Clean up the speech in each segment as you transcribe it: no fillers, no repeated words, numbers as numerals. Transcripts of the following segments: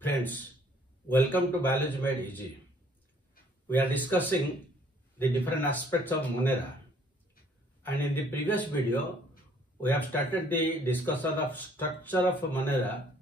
Friends, welcome to Biology Made Easy. We are discussing the different aspects of MONERA, and in the previous video we have started the discussion of structure of MONERA,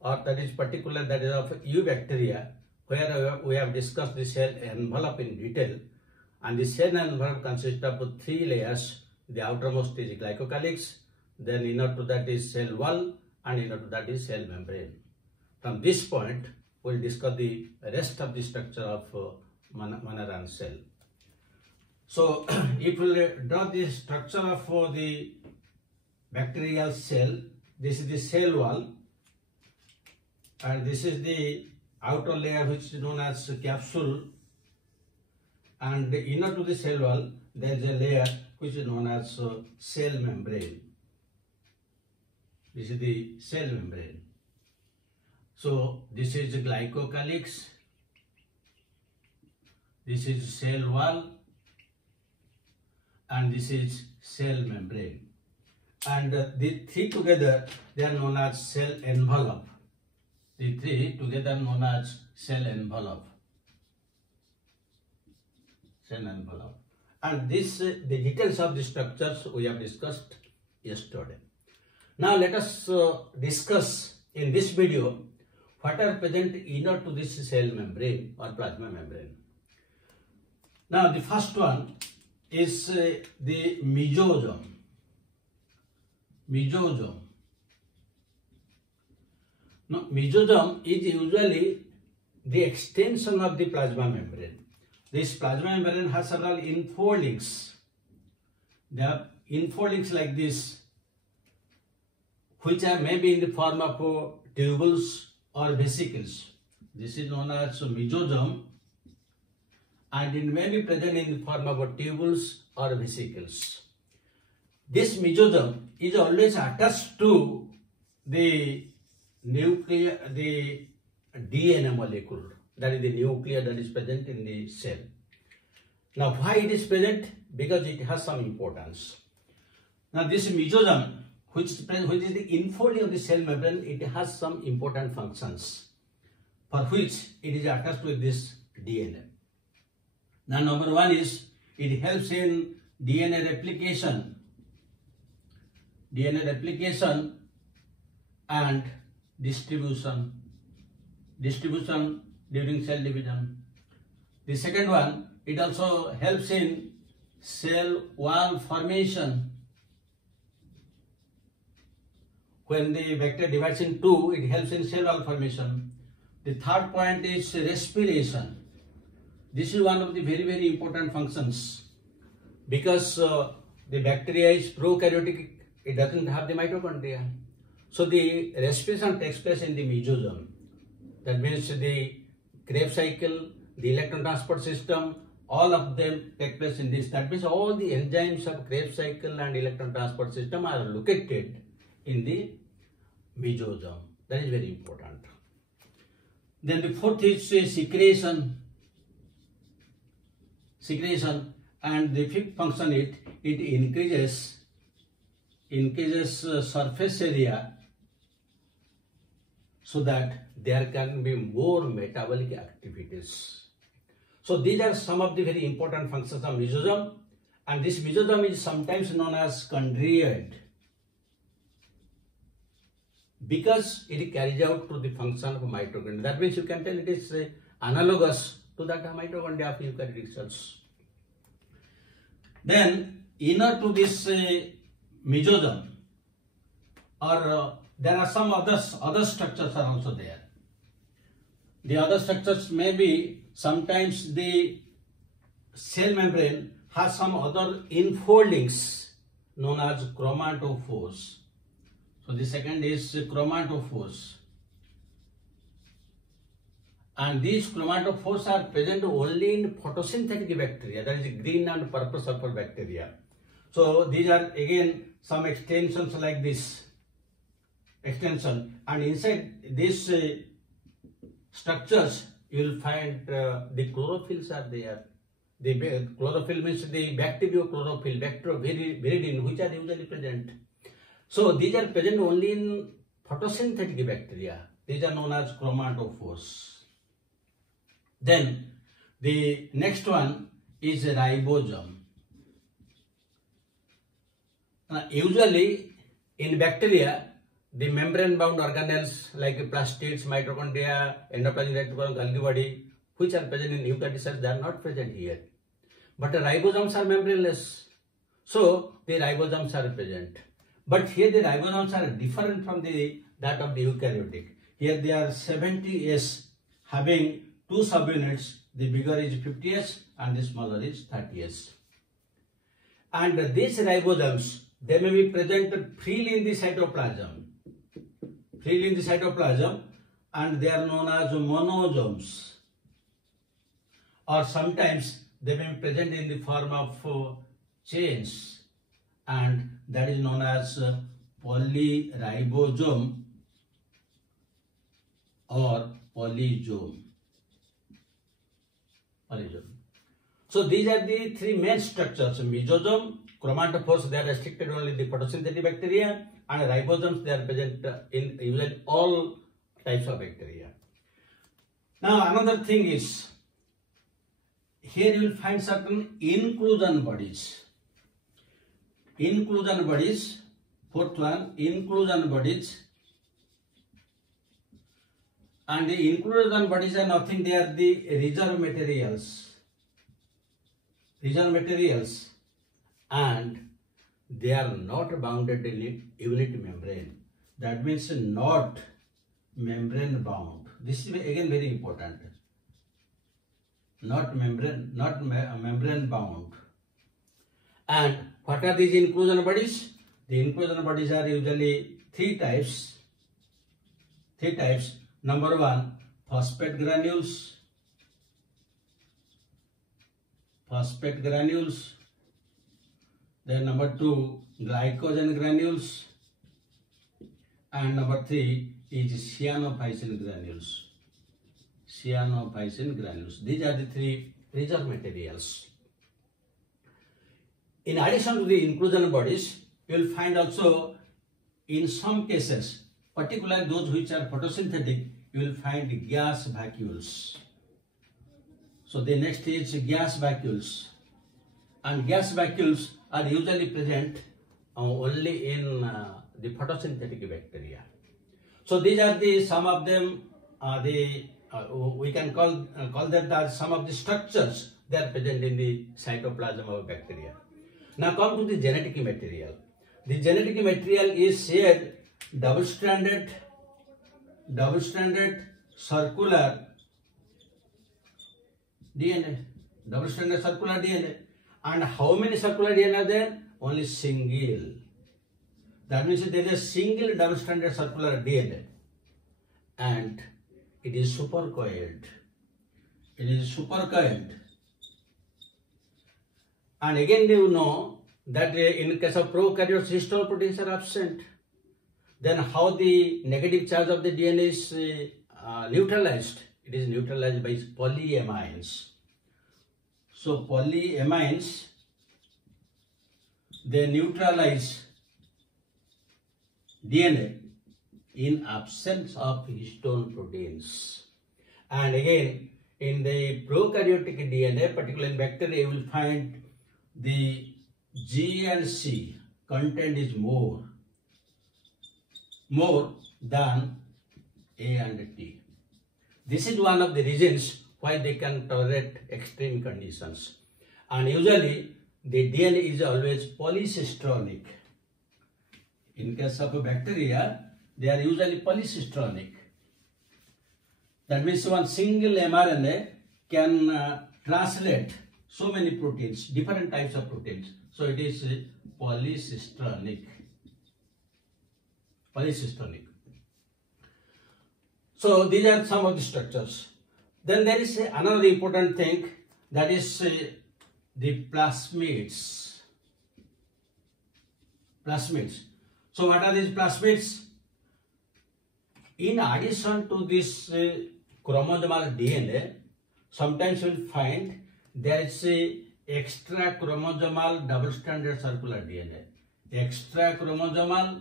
or that is of eubacteria, where we have discussed the cell envelope in detail, and the cell envelope consists of three layers. The outermost is glycocalyx, then inner to that is cell wall, and inner to that is cell membrane. From this point, we will discuss the rest of the structure of MONERA cell. So, if we draw the structure of the bacterial cell, this is the cell wall, and this is the outer layer which is known as capsule, and the inner to the cell wall there is a layer which is known as cell membrane. This is the cell membrane. So this is glycocalyx, this is cell wall, and this is cell membrane. And the three together they are known as cell envelope. The three together known as cell envelope. Cell envelope. And this the details of the structures we have discussed yesterday. Now let us discuss in this video what are present inner to this cell membrane or plasma membrane. Now the first one is the mesosome. Mesosome. Now mesosome is usually the extension of the plasma membrane. This plasma membrane has several enfoldings. There are enfoldings like this, which are maybe in the form of tubules or vesicles. This is known as mesosome, and it may be present in the form of tubules or vesicles. This mesosome is always attached to the nuclear, the DNA molecule, that is the nucleus that is present in the cell. Now why it is present? Because it has some importance. Now this mesosome, which is the enfolding of the cell membrane, it has some important functions for which it is attached with this DNA. Now number one is it helps in DNA replication and distribution during cell division. The second one, it also helps in cell wall formation. When the vector divides in two, it helps in cell wall formation. The third point is respiration. This is one of the very important functions, because the bacteria is prokaryotic, it doesn't have the mitochondria. So the respiration takes place in the mesosome. That means the Krebs cycle, the electron transport system, all of them take place in this. That means all the enzymes of Krebs cycle and electron transport system are located in the mesosome. That is very important. Then the fourth is secretion, and the fifth function it increases surface area, so that there can be more metabolic activities. So these are some of the very important functions of mesosome, and this mesosome is sometimes known as chondrioid, because it carries out to the function of mitochondria. That means you can tell it is analogous to that of mitochondria of eukaryotic cells. Then inner to this mesosome, or there are some other structures are also there. The other structures may be sometimes the cell membrane has some other enfoldings known as chromatophores. So the second is chromatophores, and these chromatophores are present only in photosynthetic bacteria, that is green and purple sulfur bacteria. So these are again some extensions like this extension, and inside these structures you will find the chlorophylls are there. The chlorophyll means the bacteriochlorophyll, bacteroviridin, which are usually present. So these are present only in photosynthetic bacteria, These are known as chromatophores. Then the next one is ribosome. Usually in bacteria, the membrane-bound organelles like plastids, mitochondria, endoplasmic reticulum, Golgi body, which are present in eukaryotic cells, they are not present here. But the ribosomes are membraneless, so the ribosomes are present. But here the ribosomes are different from that of the eukaryotic. Here they are 70S, having two subunits. The bigger is 50S and the smaller is 30S. And these ribosomes, they may be present freely in the cytoplasm. Freely in the cytoplasm, and they are known as monosomes. Or sometimes they may be present in the form of chains, and that is known as polyribosome or polysome. So these are the three main structures: mesosome, chromatophores, they are restricted only to the photosynthetic bacteria, and ribosomes, they are present in usually all types of bacteria. Now another thing is, here you will find certain inclusion bodies. Inclusion bodies, fourth one, inclusion bodies. And the inclusion bodies are nothing, they are the reserve materials. Reserve materials, and they are not bounded in unit membrane. That means not membrane bound. This is again very important. Not membrane bound. And what are these inclusion bodies? The inclusion bodies are usually three types. Number one, phosphate granules. Then number two, glycogen granules. And number three is cyanophysin granules. These are the three reserve materials. In addition to the inclusion bodies, you will find also in some cases, particularly those which are photosynthetic, you will find gas vacuoles. So the next is gas vacuoles. And gas vacuoles are usually present only in the photosynthetic bacteria. So these are the some of them. We can call them as some of the structures that are present in the cytoplasm of bacteria. Now come to the genetic material. The genetic material is shared double-stranded circular DNA. Double-stranded circular DNA. And how many circular DNA are there? Only single. That means there is a single double-stranded circular DNA. And it is supercoiled. And again you know that in case of prokaryotes, histone proteins are absent. Then how the negative charge of the DNA is neutralized? It is neutralized by polyamines. So polyamines, they neutralize DNA in absence of histone proteins. And again, in the prokaryotic DNA, particularly in bacteria, you will find the G and C content is more than A and T. This is one of the reasons why they can tolerate extreme conditions. And usually, the DNA is always polycistronic. In case of a bacteria, they are usually polycistronic. That means one single mRNA can translate so many proteins, different types of proteins. So it is polycistronic. So these are some of the structures. Then there is another important thing, that is the plasmids. So what are these plasmids? In addition to this chromosomal DNA, sometimes you will find there is a extra chromosomal double-stranded circular DNA. Extra chromosomal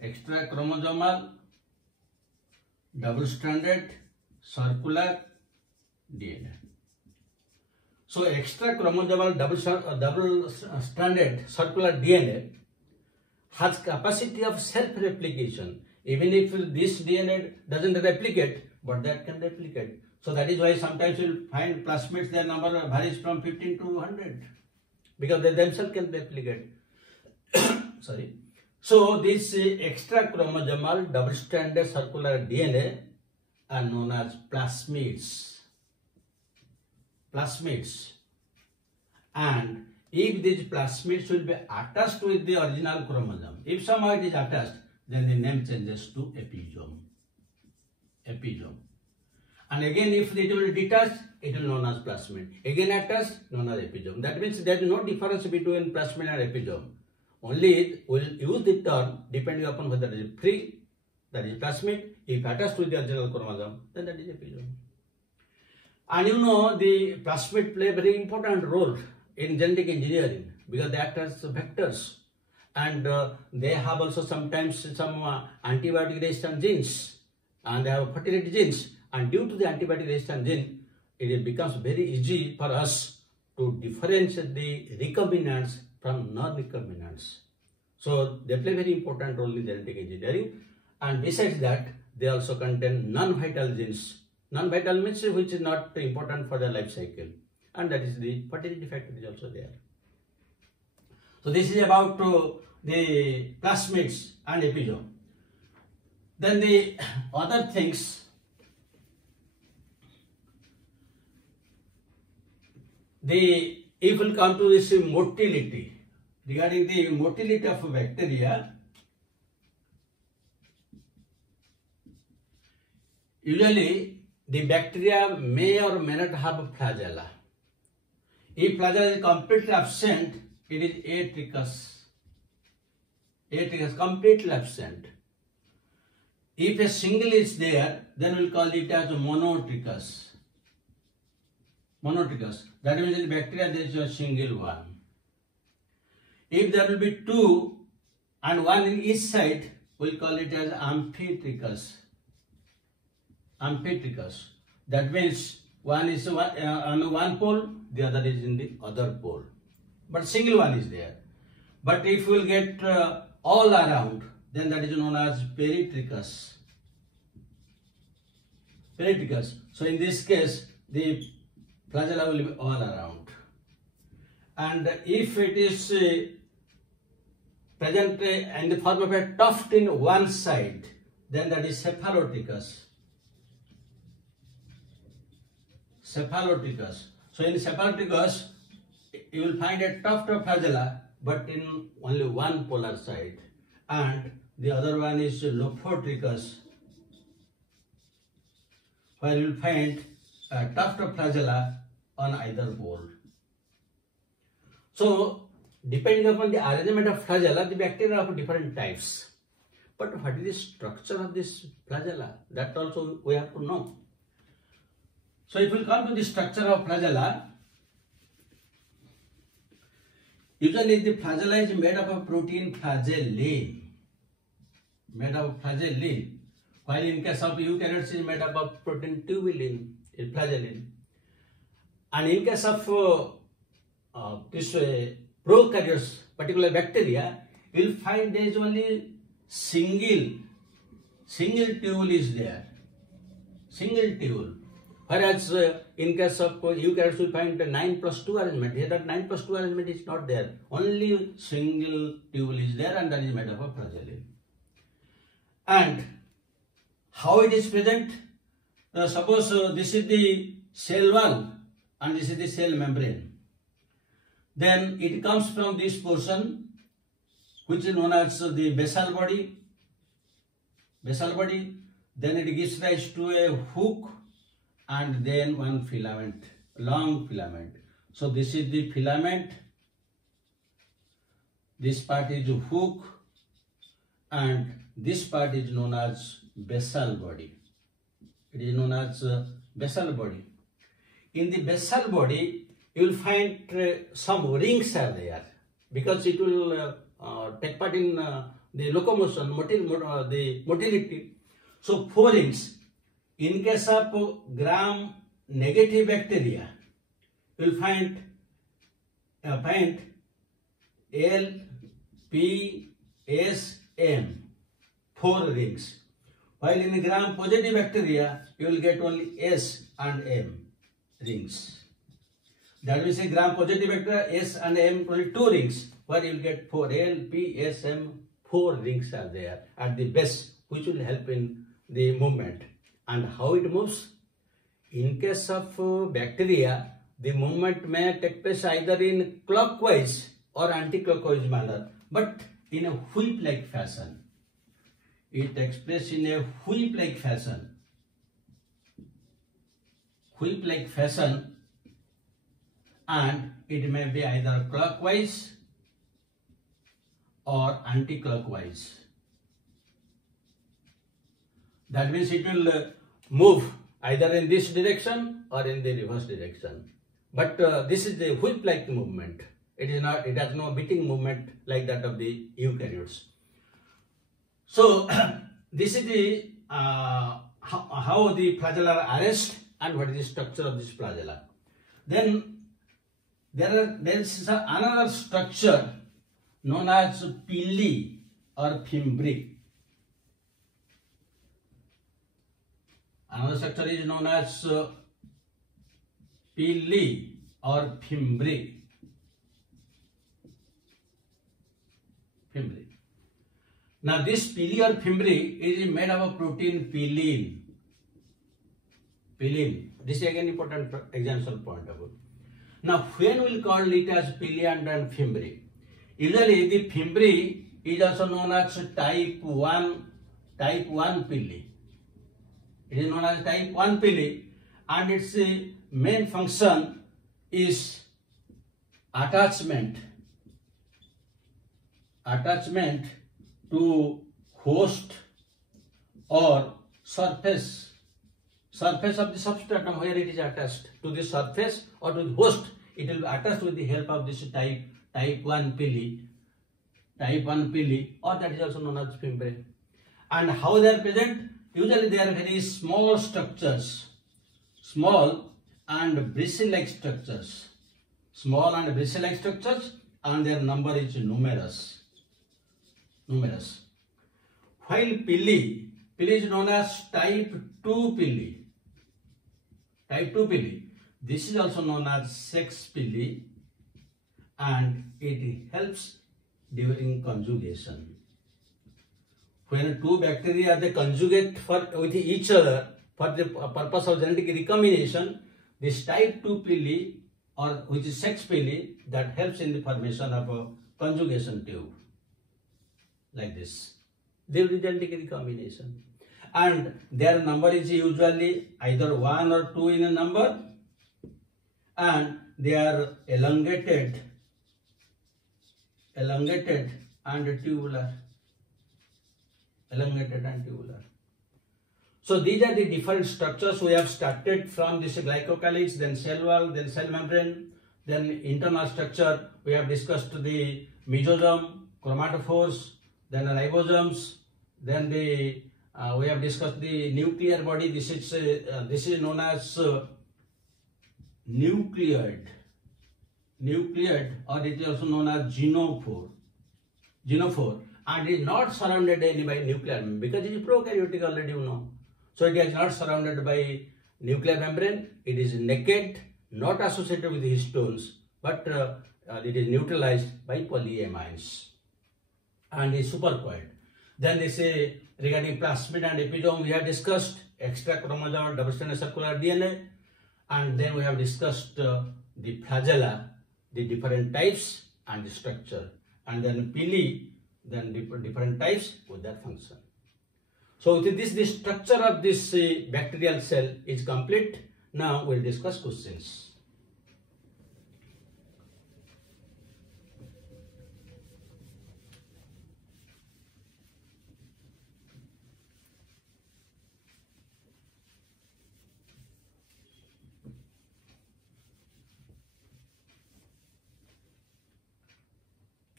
extra chromosomal double-stranded circular DNA. So extra chromosomal double-stranded circular DNA has capacity of self-replication. Even if this DNA doesn't replicate, but that can replicate. So that is why sometimes you'll find plasmids, their number varies from 15 to 100 because they themselves can replicate. Sorry. So this extra chromosomal double-stranded circular DNA are known as plasmids. Plasmids. And if these plasmids will be attached with the original chromosome, if somehow it is attached, then the name changes to episome. Episome. And again, if it will detach, it will be known as plasmid. Again attached, known as episome. That means there is no difference between plasmid and episome. Only we will use the term depending upon whether it is free, that is plasmid. If attached with the original chromosome, then that is episome. And you know, the plasmid play a very important role in genetic engineering because they act as vectors. And they have also sometimes some antibiotic resistant genes, and they have fertility genes. And due to the antibiotic resistant gene, it becomes very easy for us to differentiate the recombinants from non-recombinants. So they play a very important role in genetic engineering. And besides that, they also contain non-vital genes. Non-vital means which is not important for the life cycle. And that is the fertility factor is also there. So this is about the plasmids and episome. Then the other things, if we come to this motility, regarding the motility of bacteria, usually the bacteria may or may not have flagella. If flagella is completely absent, it is atrichous. Atrichous, completely absent. If a single is there, then we will call it as monotrichous. Monotrichous. That means in bacteria there is a single one. If there will be two and one in each side, we will call it as amphitrichous. Amphitrichous. That means one is on one pole, the other is in the other pole. But single one is there. But if we will get all around, then that is known as peritrichous. Peritrichous. So in this case, the flagella will be all around. And if it is present in the form of a tuft in one side, then that is cephalotrichous. Cephalotrichous. So in cephalotrichous, you will find a tuft of flagella, but in only one polar side. And the other one is lophotrichous, where you will find a tuft of flagella on either pole. So, depending upon the arrangement of flagella, the bacteria are of different types. But what is the structure of this flagella? That also we have to know. So, if we come to the structure of flagella, usually the flagella is made up of protein flagellin. Made up of flagellin. While in case of eukaryotes is made up of protein tubulin, flagellin. And in case of this prokaryotes, particular bacteria, you will find there is only single tubule is there. Single tubule. Whereas in case of eukaryotes, we find the 9+2 arrangement. Here that 9+2 arrangement is not there. Only single tubule is there, and that is made up of flagellin. And how it is present? Suppose this is the cell wall and this is the cell membrane. Then it comes from this portion, which is known as the basal body. Basal body. Then it gives rise to a hook and then one filament, long filament. So this is the filament. This part is hook, and this part is known as basal body. It is known as basal body. In the basal body, you will find some rings are there because it will take part in the locomotion, the motility. So 4 rings. In case of gram-negative bacteria, you will find L, P, S, M, 4 rings. While in gram-positive bacteria, you will get only S and M rings. That means in gram-positive bacteria, S and M only 2 rings, where you will get 4 L, P, S, M, 4 rings are there at the base, which will help in the movement. And how it moves? In case of bacteria, the movement may take place either in clockwise or anti-clockwise manner, but in a whip-like fashion. It takes place in a whip-like fashion. Whip-like fashion, and it may be either clockwise or anti-clockwise. That means it will move either in this direction or in the reverse direction. But this is the whip-like movement. It is not. It has no beating movement like that of the eukaryotes. So this is the how the flagella are arranged and what is the structure of this flagella. Then there is another structure known as pili or fimbric. Another structure is known as pili or fimbric. Now this pili or fimbric is made of a protein pilin. Pilin. This is again important example point of view. Now when we will call it as pili and fimbric? Usually the fimbric is also known as type 1 pili. It is known as type 1 pili, and its main function is attachment to host or surface of the substratum where it is attached to the surface or to the host. It will be attached with the help of this type 1 pili, or that is also known as fimbric. And how they are present? Usually they are very small structures, small and bristle-like structures, and their number is numerous. While pili is known as type 2 pili. This is also known as sex pili, and it helps during conjugation. When two bacteria they conjugate with each other for the purpose of genetic recombination, this type 2 pili, or which is sex pili, that helps in the formation of a conjugation tube. Like this, they will be genetic recombination, and their number is usually either 1 or 2 in a number, and they are elongated and tubular. So these are the different structures. We have started from this glycocalyx, then cell wall, then cell membrane, then internal structure. We have discussed the mesosome, chromatophores, then the ribosomes, then we have discussed the nuclear body. This is known as nucleoid, or it is also known as genophore, and it is not surrounded by nuclear membrane because it is prokaryotic already, you know. So it is not surrounded by nuclear membrane. It is naked, not associated with histones, but it is neutralized by polyamines and is supercoiled. Then they say regarding plasmid and episome, we have discussed extra chromosome, double-stranded circular DNA, and then we have discussed the flagella, the different types and the structure, and then pili, then different types with their function. So with this, the structure of this bacterial cell is complete. Now we'll discuss questions.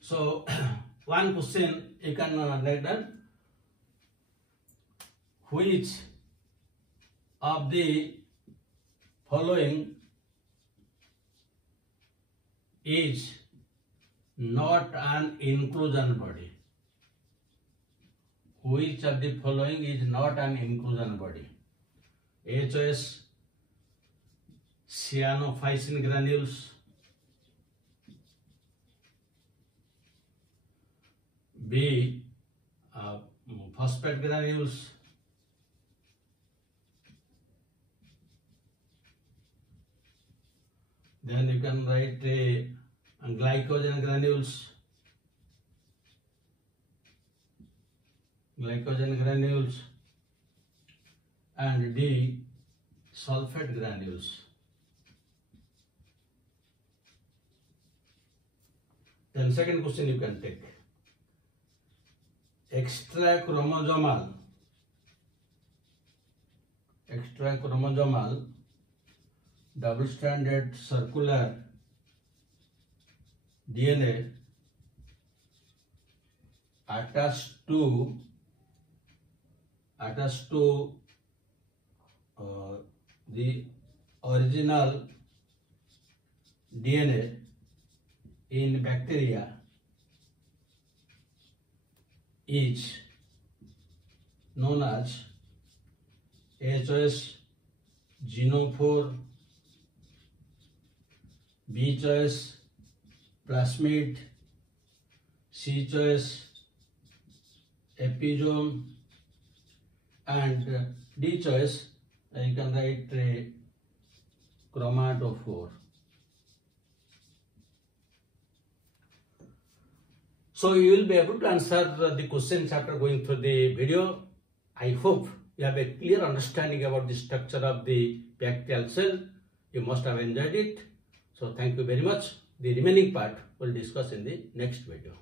So one question you can write down. Which of the following is not an inclusion body? Which of the following is not an inclusion body? A choice, cyanophysin granules. B, phosphate granules. Then you can write glycogen granules. And D, sulfate granules. Then second question you can take. Extrachromosomal double-stranded circular DNA attached to the original DNA in bacteria is known as A choice, genophore. B choice, plasmid. C choice, episome. And D choice, you can write chromatophore. So you will be able to answer the questions after going through the video. I hope you have a clear understanding about the structure of the bacterial cell. You must have enjoyed it. So thank you very much. The remaining part we'll discuss in the next video.